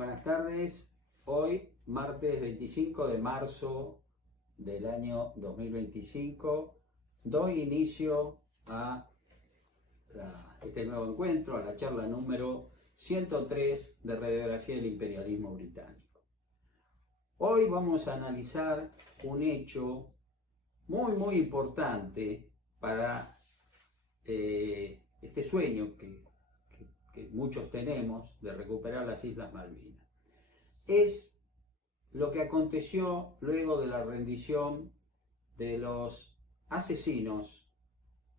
Buenas tardes. Hoy, martes 25 de marzo del año 2025, doy inicio a este nuevo encuentro, a la charla número 103 de Radiografía del Imperialismo Británico. Hoy vamos a analizar un hecho muy importante para este sueño que muchos tenemos de recuperar las Islas Malvinas. Es lo que aconteció luego de la rendición de los asesinos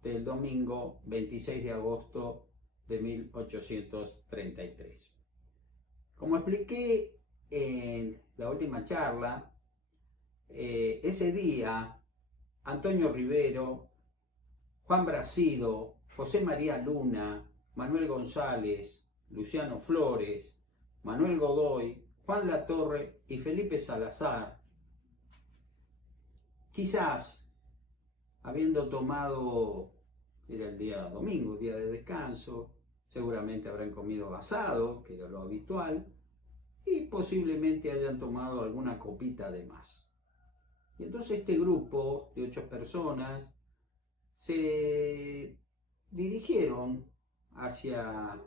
del domingo 26 de agosto de 1833. Como expliqué en la última charla, ese día Antonio Rivero, Juan Brasido, José María Luna, Manuel González, Luciano Flores, Manuel Godoy, Juan Latorre y Felipe Salazar, quizás habiendo tomado, era el día domingo, día de descanso, seguramente habrán comido asado, que era lo habitual, y posiblemente hayan tomado alguna copita de más. Y entonces este grupo de 8 personas se dirigieron hacia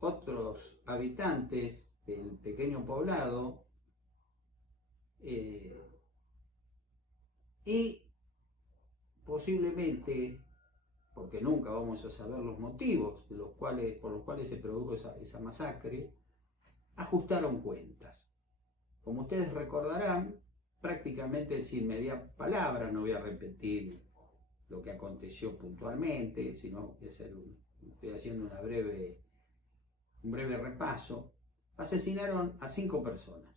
otros habitantes del pequeño poblado y posiblemente, porque nunca vamos a saber los motivos por los cuales se produjo esa masacre, ajustaron cuentas. Como ustedes recordarán, prácticamente sin mediar palabras, no voy a repetir lo que aconteció puntualmente, sino que estoy haciendo un breve repaso. Asesinaron a 5 personas: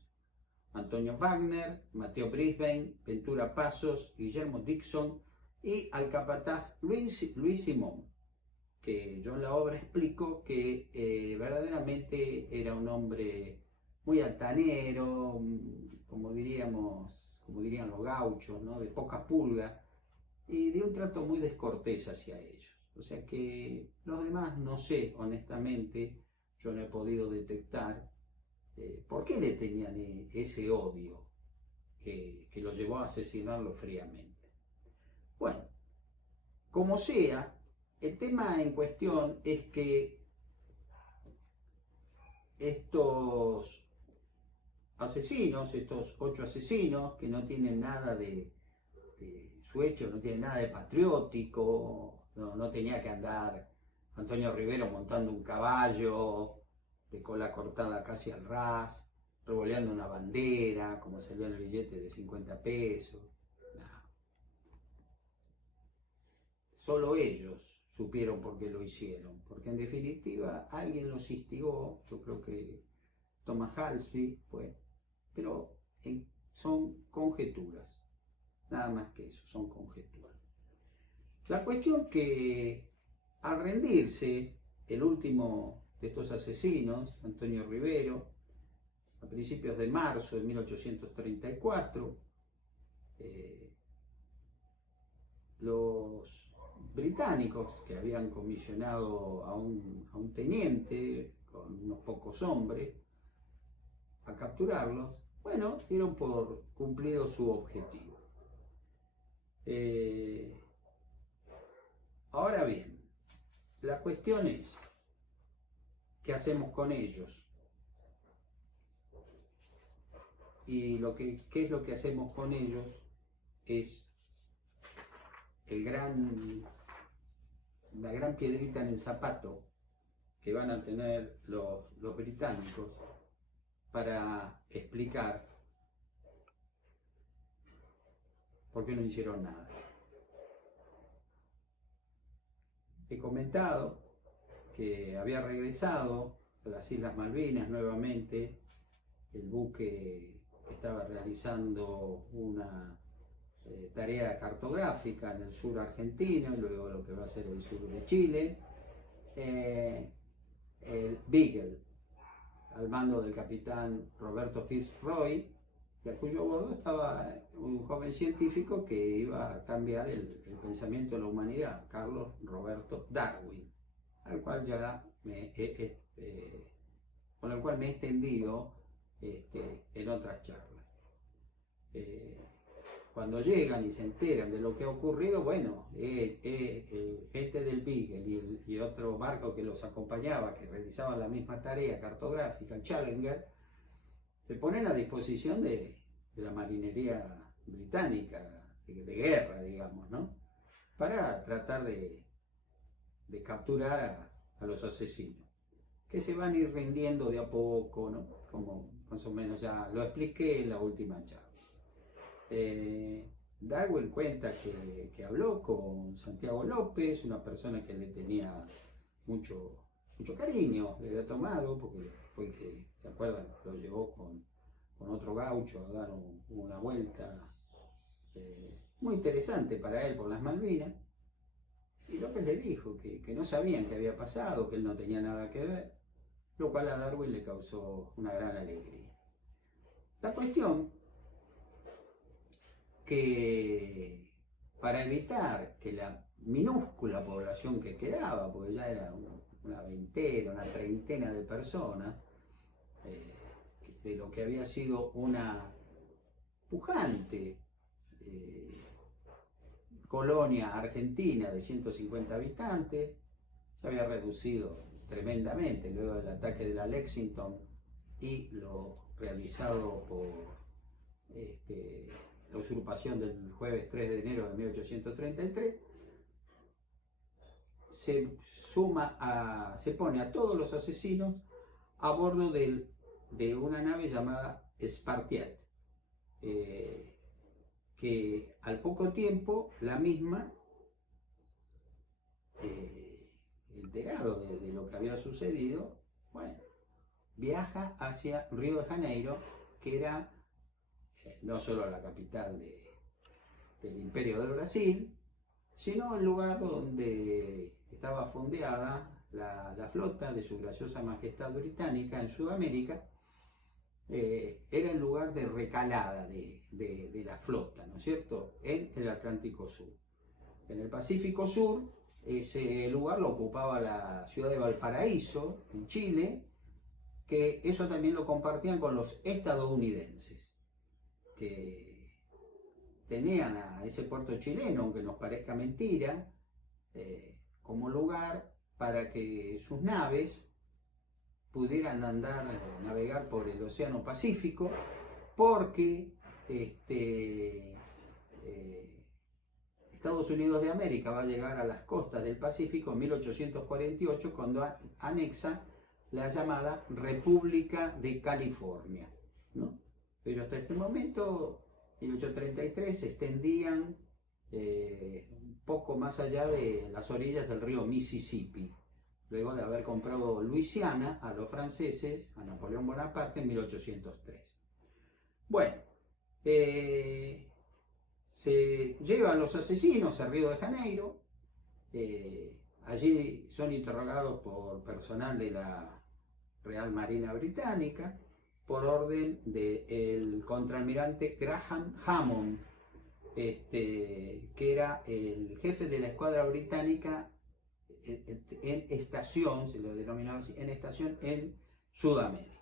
Antonio Wagner, Mateo Brisbane, Ventura Pasos, Guillermo Dixon y al capataz Luis Simón, que yo en la obra explico que verdaderamente era un hombre muy altanero, como dirían los gauchos, ¿no? De poca pulga, y de un trato muy descortés hacia ellos. O sea que los demás no sé, honestamente, yo no he podido detectar por qué le tenían ese odio que los llevó a asesinarlo fríamente. Bueno, como sea, el tema en cuestión es que estos asesinos, estos 8 asesinos, que no tienen nada de su hecho, no tiene nada de patriótico, no tenía que andar Antonio Rivero montando un caballo de cola cortada casi al ras, revoleando una bandera, como salió en el billete de 50 pesos. No. Solo ellos supieron por qué lo hicieron, porque en definitiva alguien los instigó. Yo creo que Thomas Halsby fue, pero son conjeturas, nada más que eso, son conjeturas. La cuestión que al rendirse el último de estos asesinos, Antonio Rivero, a principios de marzo de 1834, los británicos, que habían comisionado a un teniente con unos pocos hombres a capturarlos, bueno, dieron por cumplido su objetivo. Ahora bien, la cuestión es, ¿qué hacemos con ellos? Y ¿qué es lo que hacemos con ellos? Es la gran piedrita en el zapato que van a tener los británicos para explicar por qué no hicieron nada. He comentado que había regresado a las Islas Malvinas nuevamente el buque que estaba realizando una tarea cartográfica en el sur argentino y luego lo que va a ser el sur de Chile, el Beagle, al mando del capitán Roberto Fitzroy, y a cuyo bordo estaba un joven científico que iba a cambiar el pensamiento de la humanidad, Carlos Roberto Darwin, al cual ya me he con el cual me he extendido en otras charlas. Cuando llegan y se enteran de lo que ha ocurrido, bueno, este del Beagle y otro barco que los acompañaba, que realizaban la misma tarea cartográfica, el Challenger, se ponen a disposición de la marinería británica, de guerra, digamos, ¿no? Para tratar de capturar a los asesinos, que se van a ir rindiendo de a poco, ¿no? Como más o menos ya lo expliqué en la última charla. Darwin cuenta que habló con Santiago López, una persona que le tenía mucho cariño, le había tomado, porque fue el que, ¿se acuerdan? Lo llevó con otro gaucho a dar una vuelta muy interesante para él por las Malvinas. Y López le dijo que no sabían qué había pasado, que él no tenía nada que ver, lo cual a Darwin le causó una gran alegría. La cuestión que para evitar que la minúscula población que quedaba, porque ya era una veintena, una treintena de personas, de lo que había sido una pujante colonia argentina de 150 habitantes, se había reducido tremendamente luego del ataque de la Lexington y lo realizado por la usurpación del jueves 3 de enero de 1833, se pone a todos los asesinos a bordo de una nave llamada Spartiate, que al poco tiempo la misma, enterado de lo que había sucedido, bueno, viaja hacia Río de Janeiro, que era no solo la capital del Imperio del Brasil, sino el lugar donde estaba fondeada la flota de Su Graciosa Majestad Británica en Sudamérica. Era el lugar de recalada de la flota, ¿no es cierto?, en el Atlántico Sur. En el Pacífico Sur, ese lugar lo ocupaba la ciudad de Valparaíso, en Chile, que eso también lo compartían con los estadounidenses, que tenían a ese puerto chileno, aunque nos parezca mentira, como lugar para que sus naves pudieran navegar por el Océano Pacífico, porque Estados Unidos de América va a llegar a las costas del Pacífico en 1848, cuando anexa la llamada República de California, ¿no? Pero hasta este momento, 1833, se extendían un poco más allá de las orillas del río Mississippi, luego de haber comprado Luisiana a los franceses, a Napoleón Bonaparte, en 1803. Bueno, se llevan los asesinos a Río de Janeiro, allí son interrogados por personal de la Real Marina Británica, por orden del contraalmirante Graham Hammond, que era el jefe de la escuadra británica en estación, se lo denominaba así, en estación en Sudamérica.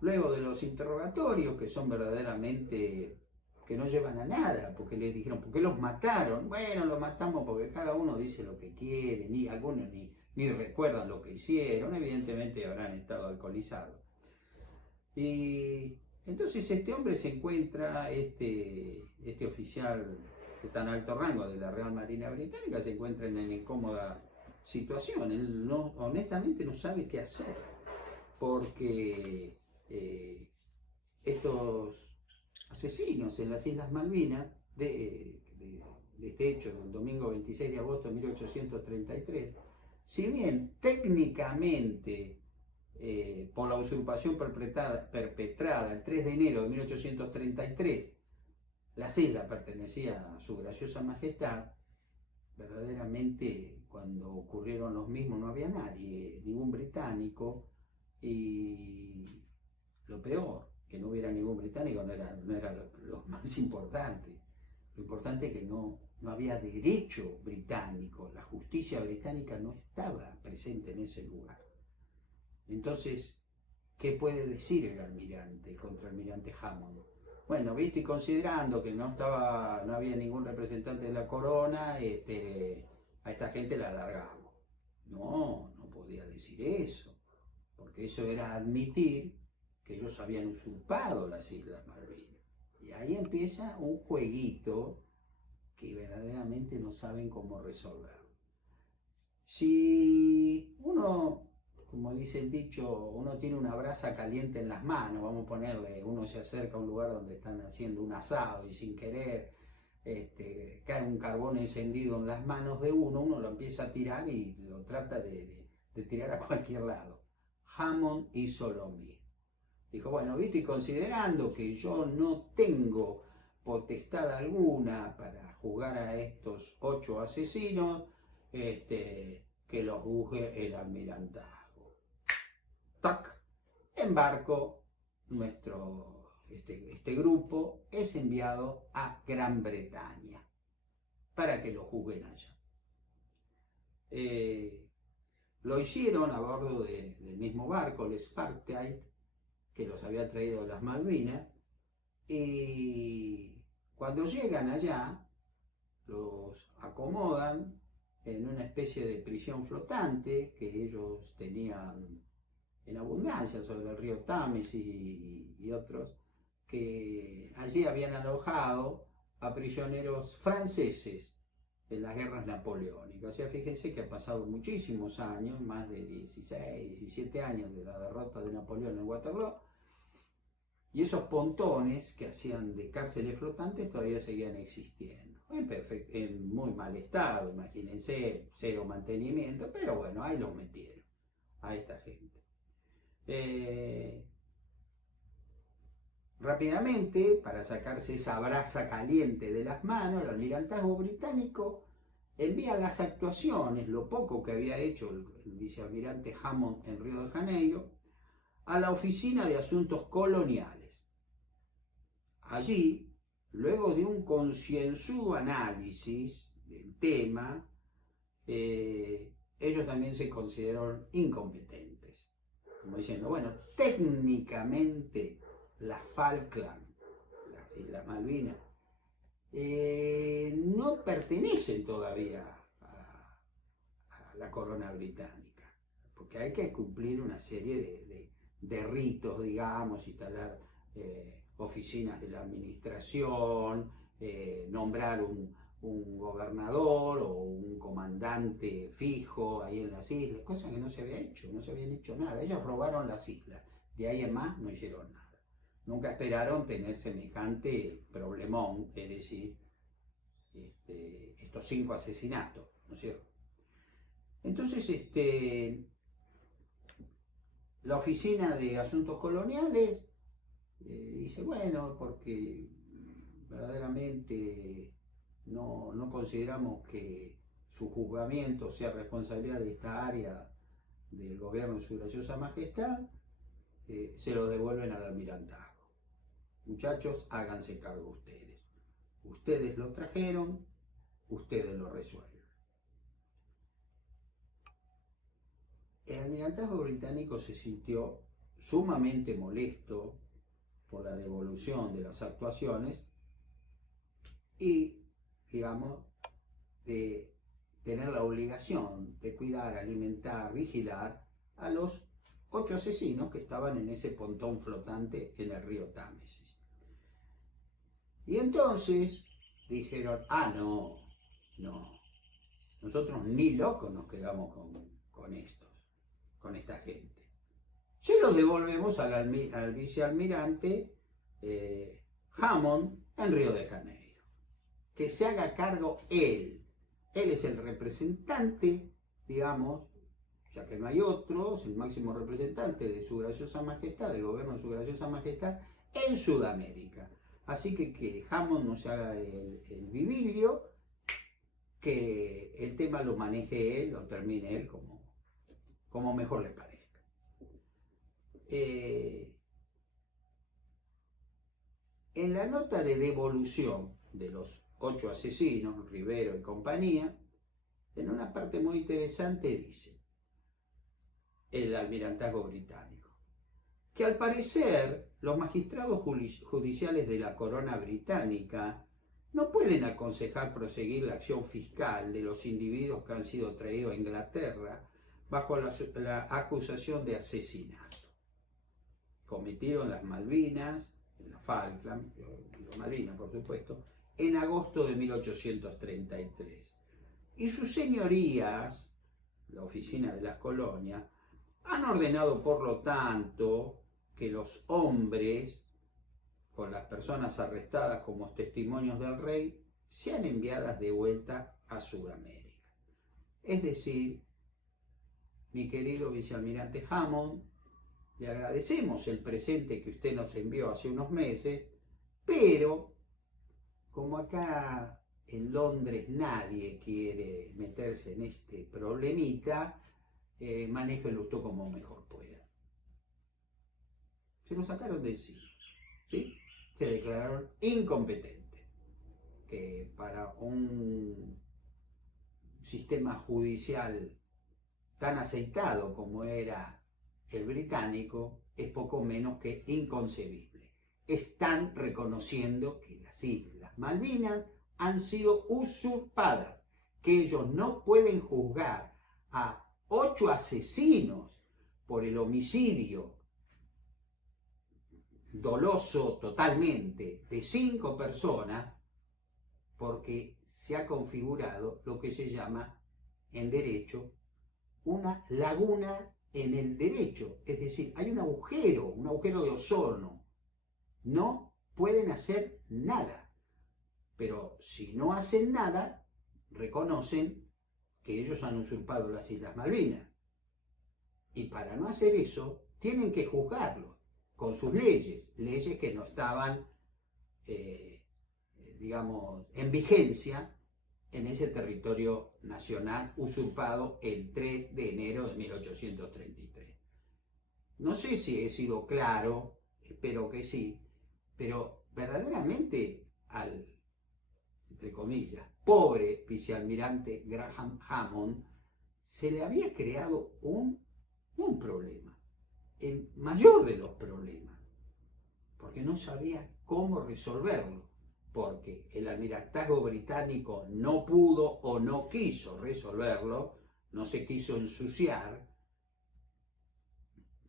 Luego de los interrogatorios, que son verdaderamente, que no llevan a nada, porque le dijeron, ¿por qué los mataron? Bueno, los matamos porque cada uno dice lo que quiere, ni algunos ni recuerdan lo que hicieron, evidentemente habrán estado alcoholizados. Y entonces este hombre se encuentra, este oficial de tan alto rango de la Real Marina Británica, se encuentra en una incómoda situación. Él honestamente no sabe qué hacer, porque estos asesinos en las Islas Malvinas, de este hecho, el domingo 26 de agosto de 1833, si bien técnicamente por la usurpación perpetrada el 3 de enero de 1833, las islas pertenecían a Su Graciosa Majestad, verdaderamente cuando ocurrieron los mismos no había nadie, ningún británico, y lo peor, que no hubiera ningún británico no era lo más importante. Lo importante es que no había derecho británico, la justicia británica no estaba presente en ese lugar. Entonces, ¿qué puede decir el almirante, el contraalmirante Hammond? Bueno, viste, y considerando que no había ningún representante de la corona, a esta gente la largamos. No podía decir eso, porque eso era admitir que ellos habían usurpado las Islas Malvinas. Y ahí empieza un jueguito que verdaderamente no saben cómo resolver. Si uno, como dice el dicho, uno tiene una brasa caliente en las manos, vamos a ponerle, uno se acerca a un lugar donde están haciendo un asado y sin querer cae un carbón encendido en las manos de uno lo empieza a tirar y lo trata de tirar a cualquier lado. Hammond hizo lo mismo. Dijo, bueno, viste, y considerando que yo no tengo potestad alguna para juzgar a estos 8 asesinos, que los juzgue el almirantazgo. ¡Tac! Embarco, este grupo es enviado a Gran Bretaña para que lo juzguen allá. Lo hicieron a bordo del mismo barco, el Spartide, que los había traído de las Malvinas, y cuando llegan allá, los acomodan en una especie de prisión flotante que ellos tenían en abundancia sobre el río Támesis y otros, que allí habían alojado a prisioneros franceses en las guerras napoleónicas. O sea, fíjense que ha pasado muchísimos años, más de 16, 17 años de la derrota de Napoleón en Waterloo, y esos pontones que hacían de cárceles flotantes todavía seguían existiendo. En muy mal estado, imagínense, cero mantenimiento, pero bueno, ahí los metieron a esta gente. Rápidamente, para sacarse esa brasa caliente de las manos, el almirantazgo británico envía las actuaciones, lo poco que había hecho el vicealmirante Hammond en Río de Janeiro, a la Oficina de Asuntos Coloniales. Allí, luego de un concienzudo análisis del tema, ellos también se consideraron incompetentes. Como diciendo, bueno, técnicamente las Falkland, las Islas Malvinas, no pertenecen todavía a la corona británica, porque hay que cumplir una serie de ritos, digamos, instalar oficinas de la administración, nombrar un gobernador o un comandante fijo ahí en las islas, cosa que no se había hecho, no se habían hecho nada. Ellos robaron las islas, de ahí en más no hicieron nada. Nunca esperaron tener semejante problemón, es decir, estos 5 asesinatos, ¿no es cierto? Entonces, la Oficina de Asuntos Coloniales dice, bueno, porque verdaderamente no consideramos que su juzgamiento sea responsabilidad de esta área del gobierno de su graciosa majestad, se lo devuelven al almirantazgo. Muchachos, háganse cargo ustedes. Ustedes lo trajeron, ustedes lo resuelven. El almirantazgo británico se sintió sumamente molesto por la devolución de las actuaciones y, digamos, de tener la obligación de cuidar, alimentar, vigilar a los 8 asesinos que estaban en ese pontón flotante en el río Támesis. Y entonces dijeron, no, nosotros ni locos nos quedamos con esta gente. Se lo devolvemos al vicealmirante Hammond en Río de Janeiro. Que se haga cargo él. Él es el representante, digamos, ya que no hay otro, es el máximo representante de su graciosa majestad, del gobierno de su graciosa majestad, en Sudamérica. Así que Hammond no se haga el vivilio, que el tema lo maneje él, lo termine él como mejor le parezca. En la nota de devolución de los 8 asesinos, Rivero y compañía, en una parte muy interesante dice, el almirantazgo británico, que al parecer los magistrados judiciales de la corona británica no pueden aconsejar proseguir la acción fiscal de los individuos que han sido traídos a Inglaterra bajo la acusación de asesinato cometido en las Malvinas, en las Falkland, digo Malvinas por supuesto, en agosto de 1833. Y sus señorías, la oficina de las colonias, han ordenado por lo tanto que los hombres, con las personas arrestadas como testimonios del rey, sean enviadas de vuelta a Sudamérica. Es decir, mi querido vicealmirante Hammond, le agradecemos el presente que usted nos envió hace unos meses, pero como acá en Londres nadie quiere meterse en este problemita, manéjelo usted como mejor pueda. Se lo sacaron de encima, ¿sí? Se declararon incompetentes, que para un sistema judicial tan aceitado como era el británico, es poco menos que inconcebible. Están reconociendo que las Islas Malvinas han sido usurpadas, que ellos no pueden juzgar a 8 asesinos por el homicidio doloso totalmente de 5 personas, porque se ha configurado lo que se llama en derecho una laguna en el derecho, es decir, hay un agujero de ozono. No pueden hacer nada, pero si no hacen nada, reconocen que ellos han usurpado las Islas Malvinas. Y para no hacer eso, tienen que juzgarlos con sus leyes que no estaban, digamos, en vigencia en ese territorio nacional usurpado el 3 de enero de 1833. No sé si he sido claro, espero que sí, pero verdaderamente al, entre comillas, pobre vicealmirante Graham Hammond se le había creado un problema, el mayor de los problemas, porque no sabía cómo resolverlo, porque el almirantazgo británico no pudo o no quiso resolverlo, no se quiso ensuciar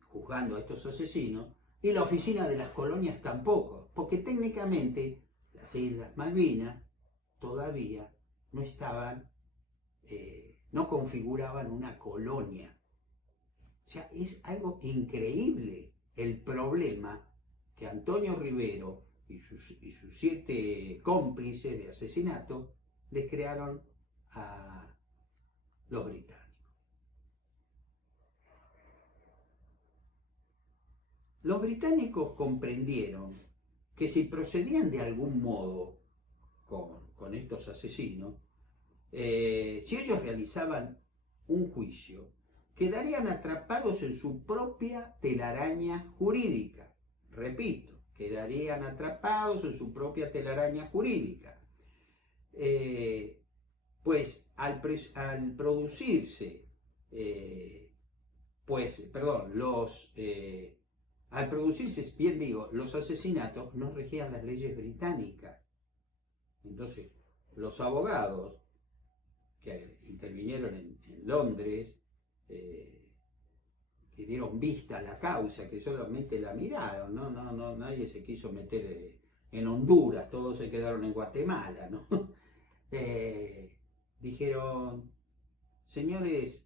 juzgando a estos asesinos, y la oficina de las colonias tampoco, porque técnicamente las Islas Malvinas todavía no estaban, no configuraban una colonia. O sea, es algo increíble el problema que Antonio Rivero y sus 7 cómplices de asesinato les crearon a los británicos. Los británicos comprendieron que si procedían de algún modo con estos asesinos, si ellos realizaban un juicio, quedarían atrapados en su propia telaraña jurídica. Repito, quedarían atrapados en su propia telaraña jurídica. Pues al producirse, al producirse, bien digo, los asesinatos, no regían las leyes británicas. Entonces, los abogados que intervinieron en Londres, que dieron vista a la causa, que solamente la miraron, no, nadie se quiso meter en Honduras, todos se quedaron en Guatemala, ¿no? Dijeron, señores,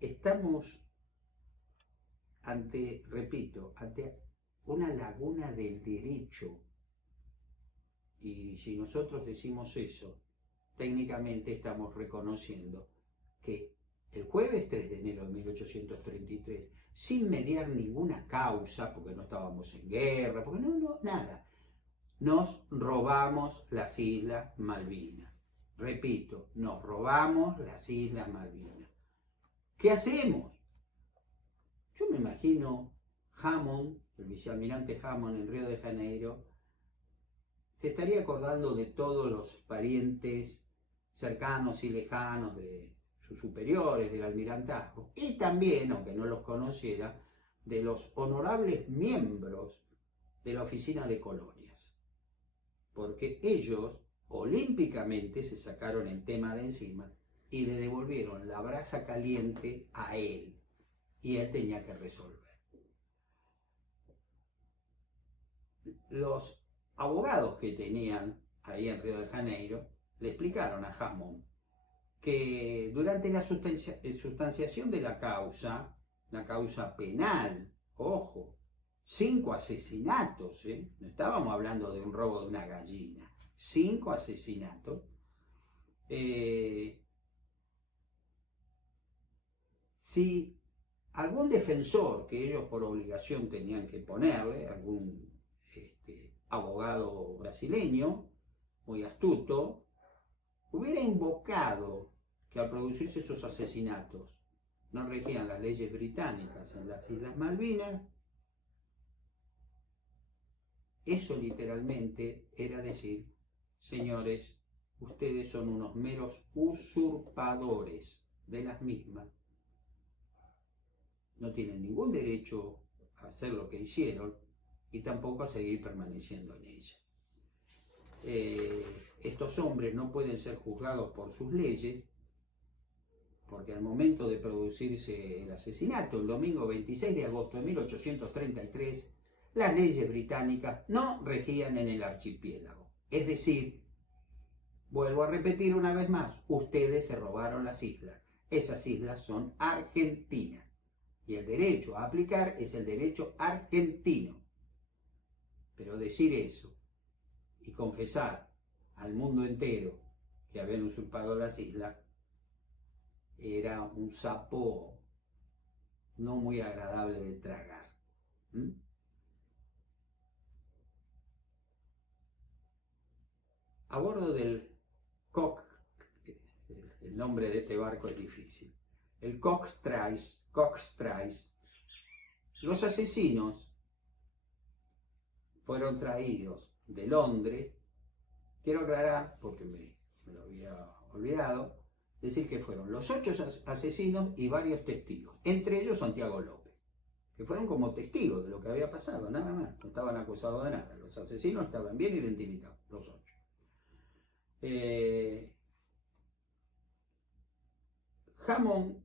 estamos ante una laguna del derecho, y si nosotros decimos eso, técnicamente estamos reconociendo que el jueves 3 de enero de 1833, sin mediar ninguna causa, porque no estábamos en guerra, porque nada, nos robamos las Islas Malvinas. Repito, nos robamos las Islas Malvinas. ¿Qué hacemos? Yo me imagino Hammond, el vicealmirante Hammond en Río de Janeiro, se estaría acordando de todos los parientes cercanos y lejanos de sus superiores, del almirantazgo, y también, aunque no los conociera, de los honorables miembros de la oficina de colonias, porque ellos olímpicamente se sacaron el tema de encima y le devolvieron la brasa caliente a él, y él tenía que resolver. Los abogados que tenían ahí en Río de Janeiro le explicaron a Hammond que durante la sustanciación de la causa penal, ojo, 5 asesinatos, no estábamos hablando de un robo de una gallina, 5 asesinatos, si algún defensor que ellos por obligación tenían que ponerle, algún abogado brasileño muy astuto, hubiera invocado que al producirse esos asesinatos no regían las leyes británicas en las Islas Malvinas, eso literalmente era decir: señores, ustedes son unos meros usurpadores de las mismas, no tienen ningún derecho a hacer lo que hicieron y tampoco a seguir permaneciendo en ella. Estos hombres no pueden ser juzgados por sus leyes, porque al momento de producirse el asesinato, el domingo 26 de agosto de 1833, las leyes británicas no regían en el archipiélago. Es decir, vuelvo a repetir una vez más, ustedes se robaron las islas. Esas islas son argentinas y el derecho a aplicar es el derecho argentino. Pero decir eso y confesar al mundo entero que habían usurpado las islas era un sapo no muy agradable de tragar. A bordo del Cock, el nombre de este barco es difícil, el Cockatrice, los asesinos fueron traídos de Londres. Quiero aclarar, porque me lo había olvidado, decir que fueron los 8 asesinos y varios testigos, entre ellos Santiago López, que fueron como testigos de lo que había pasado, nada más, no estaban acusados de nada, los asesinos estaban bien identificados, los 8. Hammond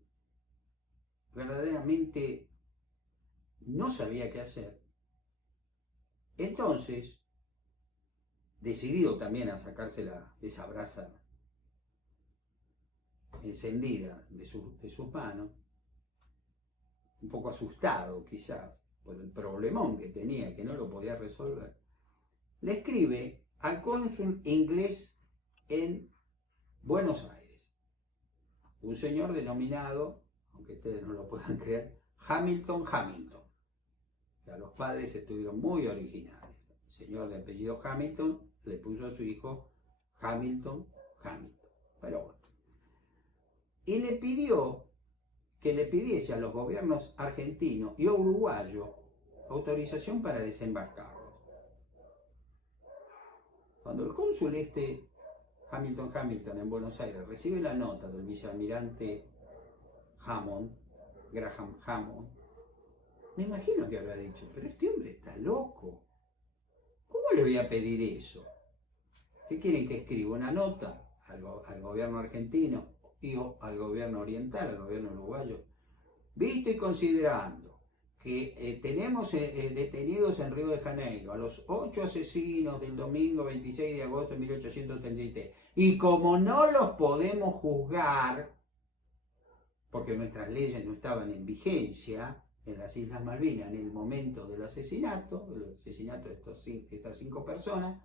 verdaderamente no sabía qué hacer, entonces, decidido también a sacarse esa brasa encendida de sus manos, un poco asustado quizás por el problemón que tenía, que no lo podía resolver, le escribe al cónsul inglés en Buenos Aires, un señor denominado, aunque ustedes no lo puedan creer, Hamilton. O sea, los padres estuvieron muy originales. El señor de apellido Hamilton le puso a su hijo Hamilton. Pero bueno. Y le pidió que le pidiese a los gobiernos argentino y uruguayo autorización para desembarcarlos. Cuando el cónsul Hamilton en Buenos Aires recibe la nota del vicealmirante Graham Hammond, me imagino que habrá dicho: pero este hombre está loco, ¿cómo le voy a pedir eso? ¿Qué quieren que escriba? ¿Una nota al gobierno argentino y al gobierno oriental, al gobierno uruguayo? Visto y considerando que tenemos detenidos en Río de Janeiro a los 8 asesinos del domingo 26 de agosto de 1833, y como no los podemos juzgar porque nuestras leyes no estaban en vigencia en las Islas Malvinas en el momento del asesinato de estas 5 personas,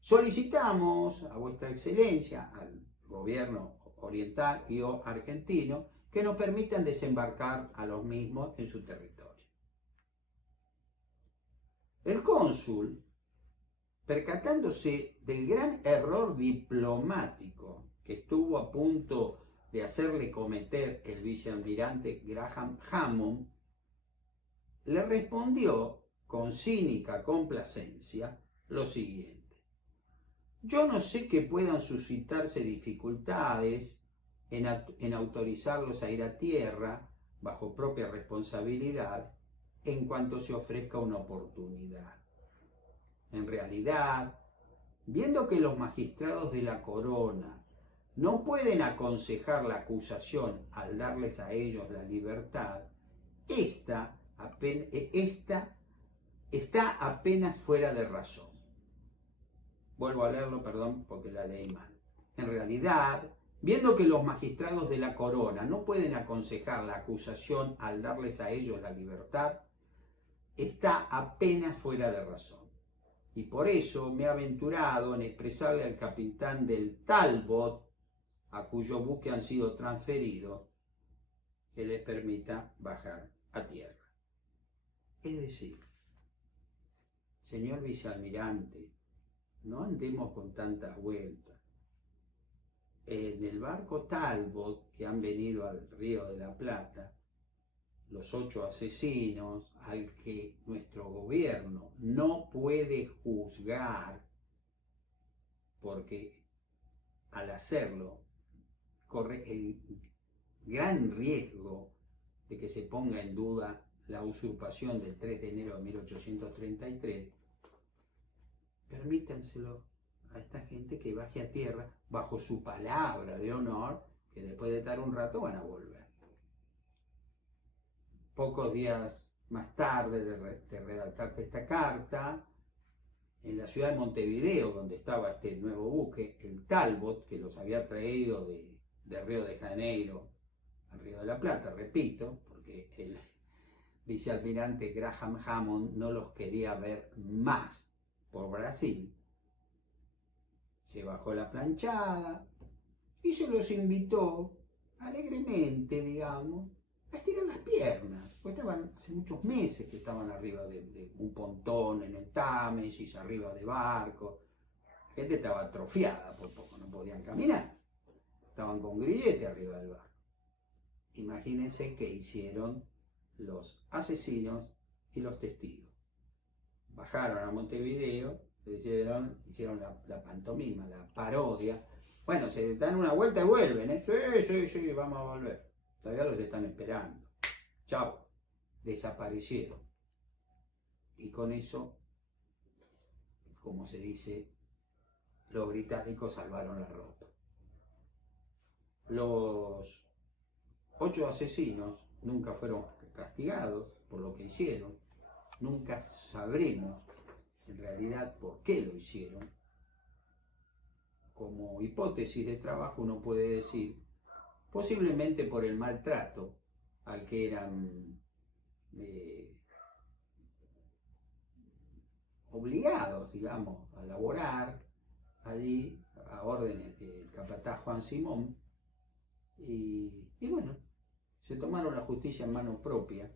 solicitamos a vuestra excelencia, al gobierno oriental y o argentino, que nos permitan desembarcar a los mismos en su territorio. El cónsul, percatándose del gran error diplomático que estuvo a punto de hacerle cometer el vicealmirante Graham Hammond, le respondió con cínica complacencia lo siguiente: Yo no sé que puedan suscitarse dificultades en autorizarlos a ir a tierra bajo propia responsabilidad en cuanto se ofrezca una oportunidad. En realidad, viendo que los magistrados de la corona no pueden aconsejar la acusación al darles a ellos la libertad, esta está apenas fuera de razón. Vuelvo a leerlo, perdón, porque la leí mal. En realidad, viendo que los magistrados de la corona no pueden aconsejar la acusación al darles a ellos la libertad, está apenas fuera de razón. Y por eso me he aventurado en expresarle al capitán del Talbot, a cuyo buque han sido transferidos, que les permita bajar a tierra. Es decir, señor vicealmirante, no andemos con tantas vueltas. En el barco Talbot, que han venido al Río de la Plata, los 8 asesinos al que nuestro gobierno no puede juzgar, porque al hacerlo corre el gran riesgo de que se ponga en duda la usurpación del 3 de enero de 1833, permítanselo a esta gente que baje a tierra bajo su palabra de honor, que después de estar un rato van a volver. Pocos días más tarde de redactarte esta carta, en la ciudad de Montevideo, donde estaba este nuevo buque, el Talbot, que los había traído de Río de Janeiro al Río de la Plata, repito, porque el vicealmirante Graham Hammond no los quería ver más por Brasil, se bajó la planchada y se los invitó alegremente, digamos, a estirar las piernas. Pues estaban hace muchos meses que estaban arriba de un pontón en el Támesis, arriba de barcos. La gente estaba atrofiada por poco, no podían caminar. Estaban con grillete arriba del barco. Imagínense qué hicieron los asesinos y los testigos. Bajaron a Montevideo, hicieron la pantomima, la parodia. Bueno, se dan una vuelta y vuelven, ¿eh? Sí, vamos a volver. Todavía los están esperando. Chao. Desaparecieron. Y con eso, como se dice, los británicos salvaron la ropa. Los 8 asesinos nunca fueron castigados por lo que hicieron. Nunca sabremos en realidad por qué lo hicieron. Como hipótesis de trabajo uno puede decir, posiblemente por el maltrato al que eran obligados, digamos, a laborar allí a órdenes del capataz Juan Simón. Y bueno, se tomaron la justicia en mano propia,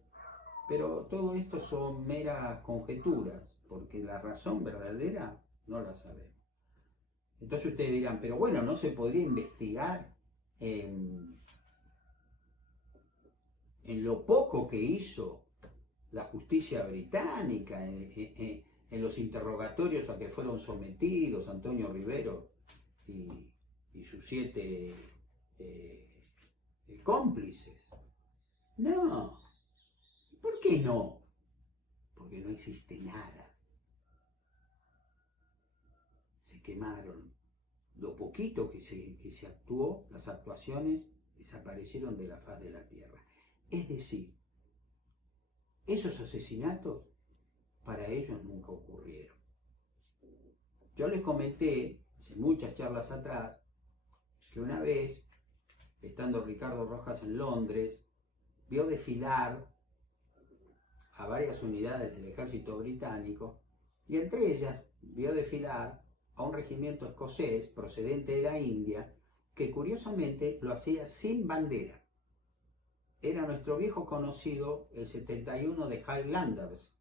pero todo esto son meras conjeturas, porque la razón verdadera no la sabemos. Entonces ustedes dirán, pero bueno, ¿no se podría investigar en lo poco que hizo la justicia británica, en los interrogatorios a que fueron sometidos Antonio Rivero y sus 7 cómplices? No. ¿Por qué no? Porque no existe nada. Se quemaron. Lo poquito que se actuó, las actuaciones desaparecieron de la faz de la tierra. Es decir, esos asesinatos para ellos nunca ocurrieron. Yo les comenté, hace muchas charlas atrás, que una vez, estando Ricardo Rojas en Londres, vio desfilar a varias unidades del ejército británico y entre ellas vio desfilar a un regimiento escocés procedente de la India que curiosamente lo hacía sin bandera. Era nuestro viejo conocido el 71 de Highlanders,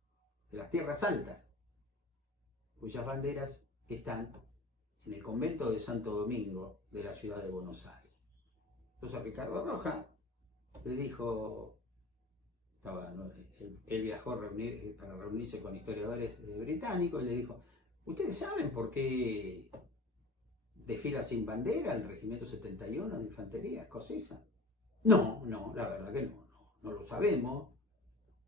de las Tierras Altas, cuyas banderas están en el convento de Santo Domingo de la ciudad de Buenos Aires. Entonces Ricardo Rojas le dijo, él viajó para reunirse con historiadores británicos y le dijo, ¿ustedes saben por qué desfila sin bandera el Regimiento 71 de Infantería Escocesa? No, la verdad que no lo sabemos.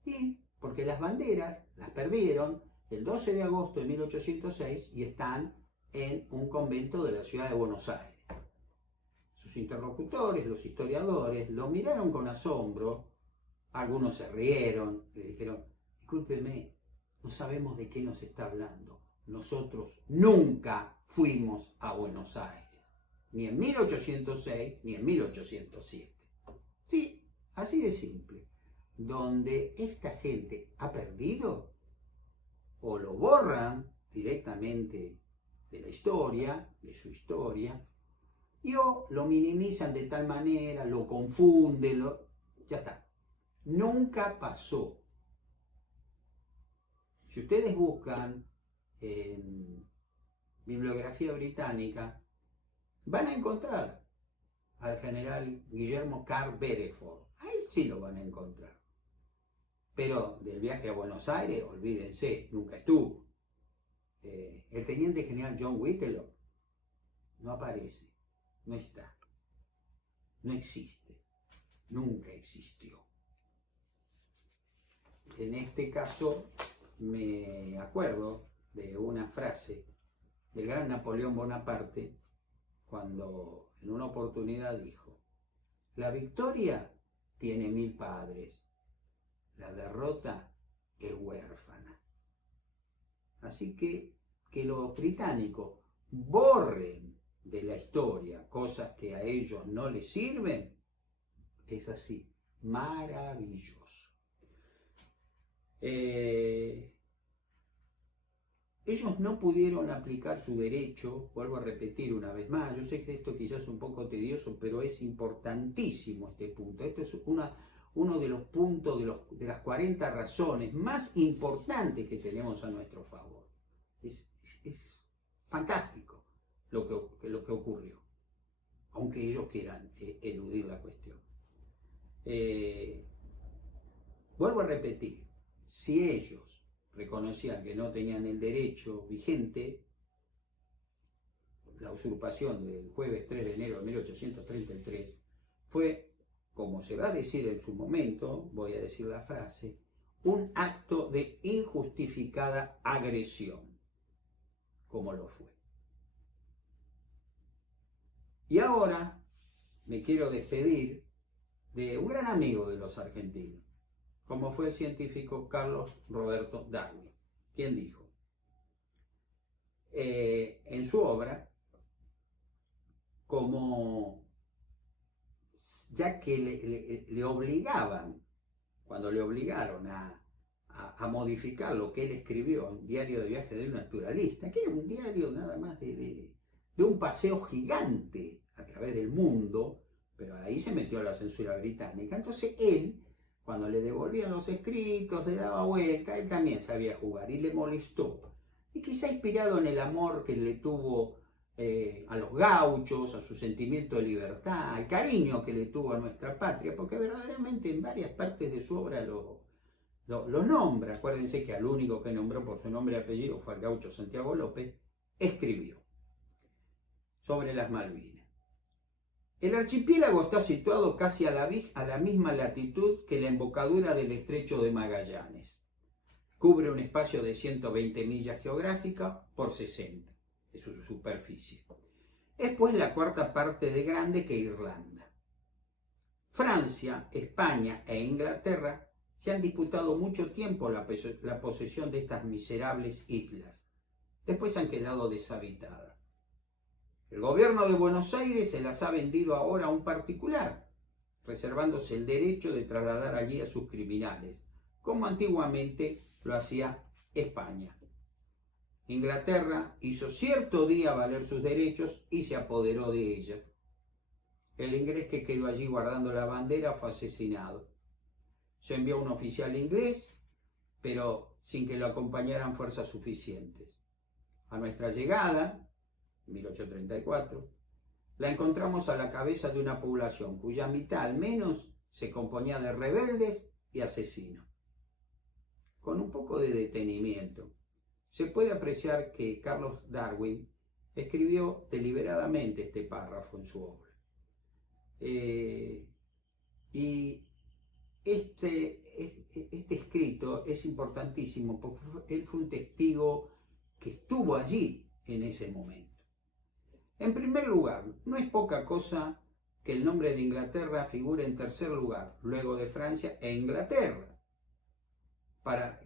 Y porque las banderas las perdieron el 12 de agosto de 1806 y están en un convento de la ciudad de Buenos Aires. Sus interlocutores, los historiadores, lo miraron con asombro, algunos se rieron, le dijeron, discúlpeme, no sabemos de qué nos está hablando. Nosotros nunca fuimos a Buenos Aires, ni en 1806 ni en 1807. Sí, así de simple. Donde esta gente ha perdido, o lo borran directamente de la historia, de su historia, y o lo minimizan de tal manera, lo confunden, ya está. Nunca pasó. Si ustedes buscan en bibliografía británica, van a encontrar al general Guillermo Carr Beresford. Ahí sí lo van a encontrar. Pero del viaje a Buenos Aires, olvídense, nunca estuvo. El teniente general John Whitlock no aparece, no está, no existe, nunca existió. En este caso me acuerdo de una frase del gran Napoleón Bonaparte cuando en una oportunidad dijo: la victoria tiene 1000 padres, la derrota es huérfana. Así que los británicos borren de la historia cosas que a ellos no les sirven, es así, maravilloso. Ellos no pudieron aplicar su derecho, vuelvo a repetir una vez más, yo sé que esto quizás es un poco tedioso, pero es importantísimo este punto. Este es uno de los puntos, de las 40 razones más importantes que tenemos a nuestro favor. Es fantástico lo que ocurrió, aunque ellos quieran eludir la cuestión. Vuelvo a repetir, si ellos reconocían que no tenían el derecho vigente, la usurpación del jueves 3 de enero de 1833 fue, como se va a decir en su momento, voy a decir la frase, un acto de injustificada agresión, como lo fue. Y ahora me quiero despedir de un gran amigo de los argentinos, como fue el científico Carlos Roberto Darwin, quien dijo, en su obra, como ya que le obligaban, cuando le obligaron a modificar lo que él escribió en Diario de Viaje del Naturalista, que era un diario nada más de un paseo gigante a través del mundo, pero ahí se metió la censura británica. Entonces él, cuando le devolvían los escritos, le daba vuelta, él también sabía jugar y le molestó. Y quizá inspirado en el amor que le tuvo a los gauchos, a su sentimiento de libertad, al cariño que le tuvo a nuestra patria, porque verdaderamente en varias partes de su obra lo nombra. Acuérdense que al único que nombró por su nombre y apellido fue al gaucho Santiago López. Escribió sobre las Malvinas. El archipiélago está situado casi a la misma latitud que la embocadura del estrecho de Magallanes. Cubre un espacio de 120 millas geográficas por 60 de su superficie. Es pues la cuarta parte de grande que Irlanda. Francia, España e Inglaterra se han disputado mucho tiempo la posesión de estas miserables islas. Después han quedado deshabitadas. El gobierno de Buenos Aires se las ha vendido ahora a un particular, reservándose el derecho de trasladar allí a sus criminales, como antiguamente lo hacía España. Inglaterra hizo cierto día valer sus derechos y se apoderó de ellas. El inglés que quedó allí guardando la bandera fue asesinado. Se envió un oficial inglés, pero sin que lo acompañaran fuerzas suficientes. A nuestra llegada, 1834, la encontramos a la cabeza de una población cuya mitad al menos se componía de rebeldes y asesinos. Con un poco de detenimiento, se puede apreciar que Carlos Darwin escribió deliberadamente este párrafo en su obra. Y este escrito es importantísimo porque él fue un testigo que estuvo allí en ese momento. En primer lugar, no es poca cosa que el nombre de Inglaterra figure en tercer lugar, luego de Francia e Inglaterra. Para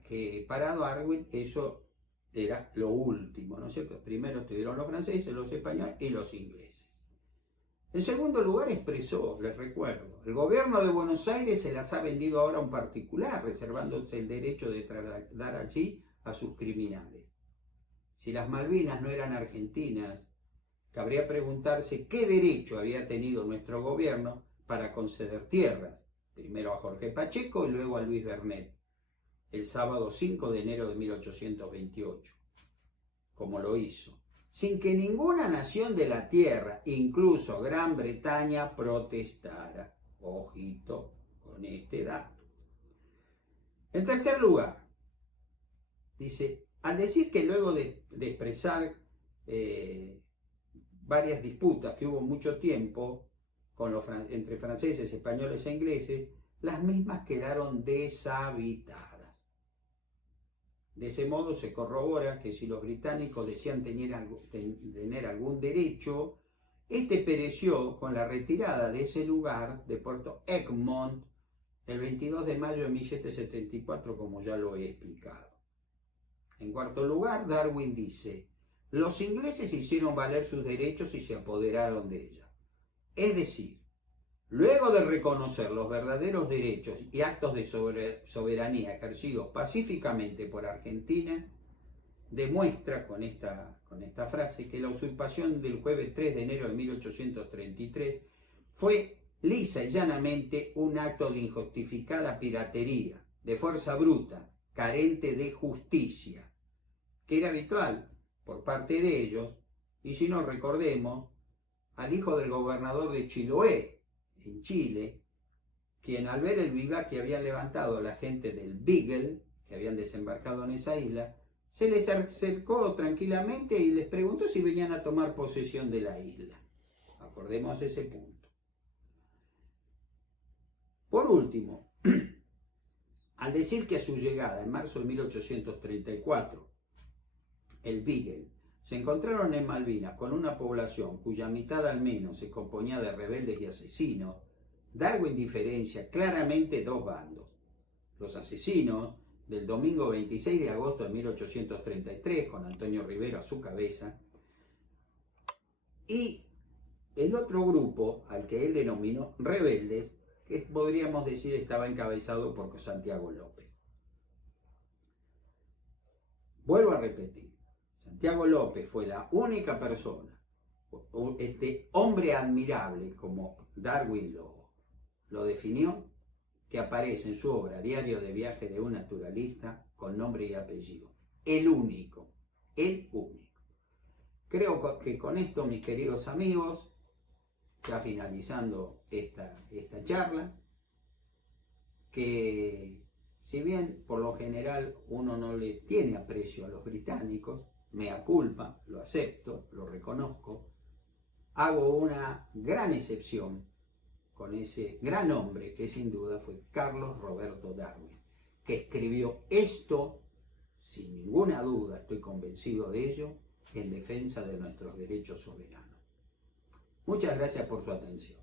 Darwin eso era lo último, ¿no es cierto? Primero estuvieron los franceses, los españoles y los ingleses. En segundo lugar expresó, les recuerdo, el gobierno de Buenos Aires se las ha vendido ahora a un particular, reservándose el derecho de trasladar allí a sus criminales. Si las Malvinas no eran argentinas, cabría preguntarse qué derecho había tenido nuestro gobierno para conceder tierras, primero a Jorge Pacheco y luego a Luis Bernet, el sábado 5 de enero de 1828, como lo hizo, sin que ninguna nación de la tierra, incluso Gran Bretaña, protestara. Ojito con este dato. En tercer lugar, dice, al decir que luego de expresar varias disputas que hubo mucho tiempo entre franceses, españoles e ingleses, las mismas quedaron deshabitadas. De ese modo se corrobora que si los británicos decían tener algún derecho, este pereció con la retirada de ese lugar de Puerto Egmont el 22 de mayo de 1774, como ya lo he explicado. En cuarto lugar, Darwin dice, los ingleses hicieron valer sus derechos y se apoderaron de ella. Es decir, luego de reconocer los verdaderos derechos y actos de soberanía ejercidos pacíficamente por Argentina, demuestra con esta frase que la usurpación del jueves 3 de enero de 1833 fue lisa y llanamente un acto de injustificada piratería, de fuerza bruta, carente de justicia, que era habitual por parte de ellos, y si no recordemos al hijo del gobernador de Chiloé, en Chile, quien al ver el vivac que habían levantado la gente del Beagle, que habían desembarcado en esa isla, se les acercó tranquilamente y les preguntó si venían a tomar posesión de la isla. Acordemos ese punto. Por último, al decir que a su llegada en marzo de 1834, el Beagle se encontraron en Malvinas con una población cuya mitad al menos se componía de rebeldes y asesinos, Darwin diferencia claramente dos bandos. Los asesinos del domingo 26 de agosto de 1833, con Antonio Rivero a su cabeza, y el otro grupo, al que él denominó rebeldes, que podríamos decir estaba encabezado por Santiago López. Vuelvo a repetir. Santiago López fue la única persona, este hombre admirable, como Darwin lo definió, que aparece en su obra Diario de viaje de un naturalista con nombre y apellido. El único. Creo que con esto, mis queridos amigos, ya finalizando esta charla, que si bien por lo general uno no le tiene aprecio a los británicos, mea culpa, lo acepto, lo reconozco, hago una gran excepción con ese gran hombre que sin duda fue Carlos Roberto Darwin, que escribió esto, sin ninguna duda, estoy convencido de ello, en defensa de nuestros derechos soberanos. Muchas gracias por su atención.